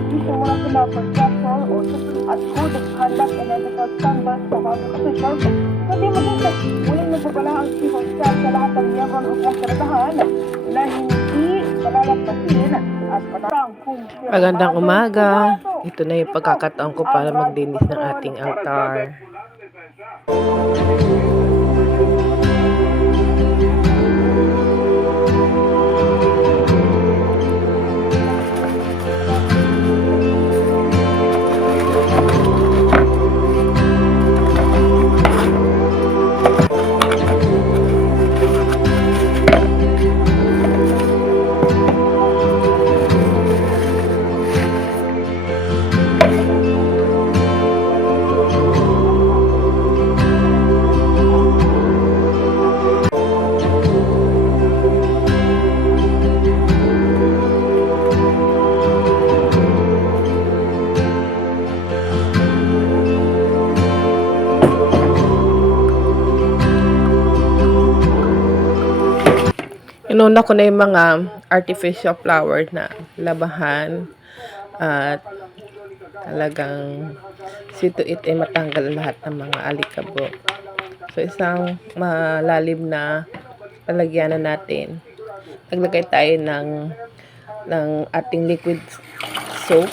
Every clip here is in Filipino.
nagsisimula sila professor o at code of conduct and ethical standards sa public officials, kundi maging willing na pagpala ang chief of staff sa lahat ng miyembro ng kasalatahan na hindi palalagpasin at patang kung Magandang umaga. Ito na yung pagkakataon ko para maglinis ng ating altar. Inuna ko na yung mga artificial flower na labahan at talagang sito it ay matanggal lahat ng mga alikabok. So isang malalim na lalagyanan natin. Naglagay tayo ng ating liquid soap.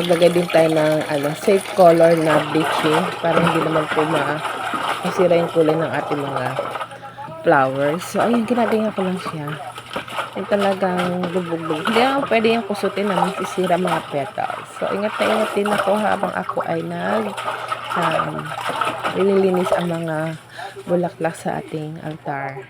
Naglagay din tayo ng safe color na bleaching para hindi naman po masira yung kulay ng ating mga flowers. So, ayun, ginagawa ko lang siya. Yung talagang lubog-lubog. Hindi ako pwede yung kusutin na masisira mga petals. So, ingat din ako habang ako ay nililinis ang mga bulaklak sa ating altar.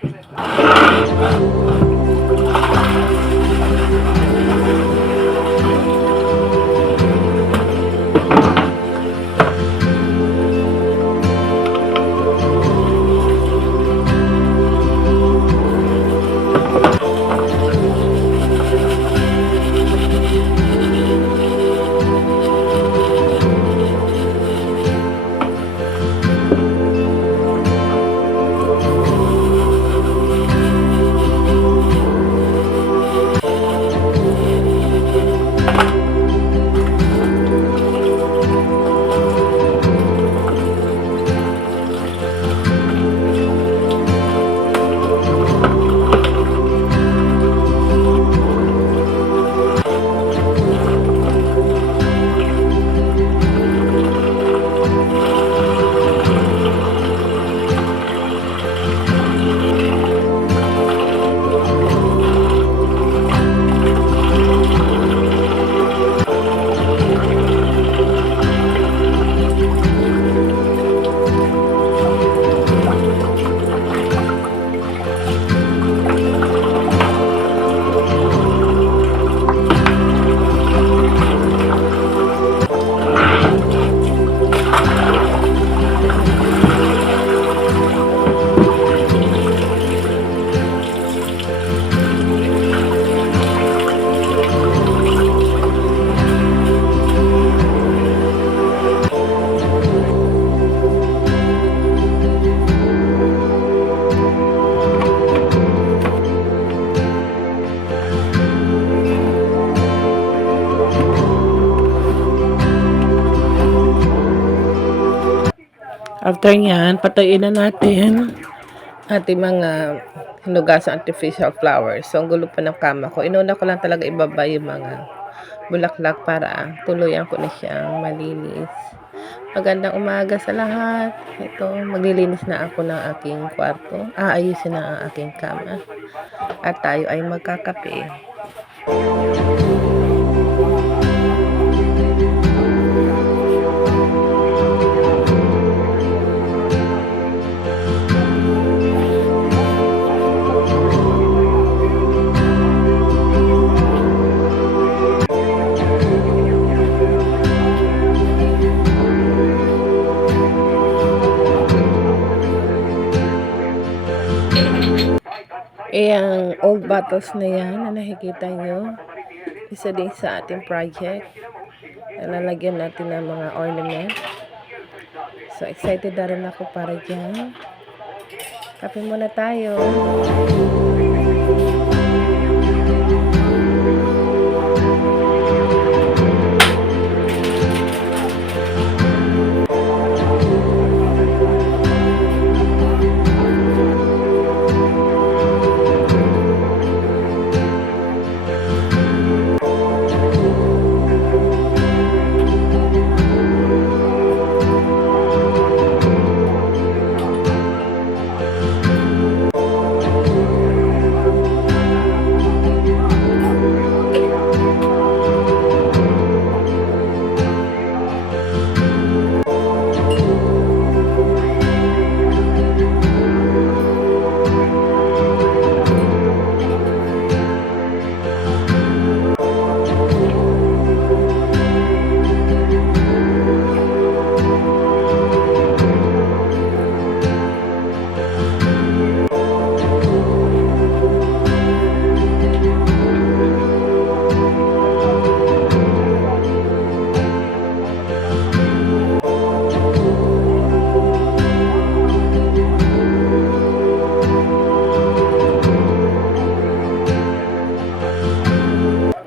After nyan, patayin na natin ating mga hinugasang artificial flowers. So, ang gulo pa ng kama ko. Inuna ko lang talaga ibaba yung mga bulaklak para tuluyan ko na siyang malinis. Magandang umaga sa lahat. Ito, maglilinis na ako ng aking kwarto. Aayusin na ang aking kama. At tayo ay magkakape. Ang old bottles na yan na nakikita nyo, isa din sa ating project. Nalalagyan natin ng mga ornament. So, excited na rin ako para dyan. Kape muna tayo.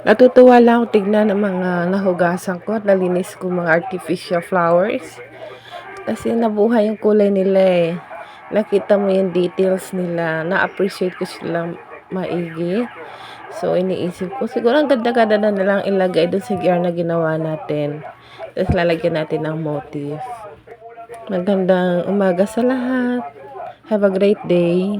Natutuwa lang ako tignan ng mga nahugasan ko at nalinis ko mga artificial flowers. Kasi nabuhay yung kulay nila eh. Nakita mo yung details nila. Na-appreciate ko sila maigi. So, iniisip ko, siguro ang ganda-ganda na lang ilagay doon sa gear na ginawa natin. Tapos lalagyan natin ng motif. Magandang umaga sa lahat. Have a great day.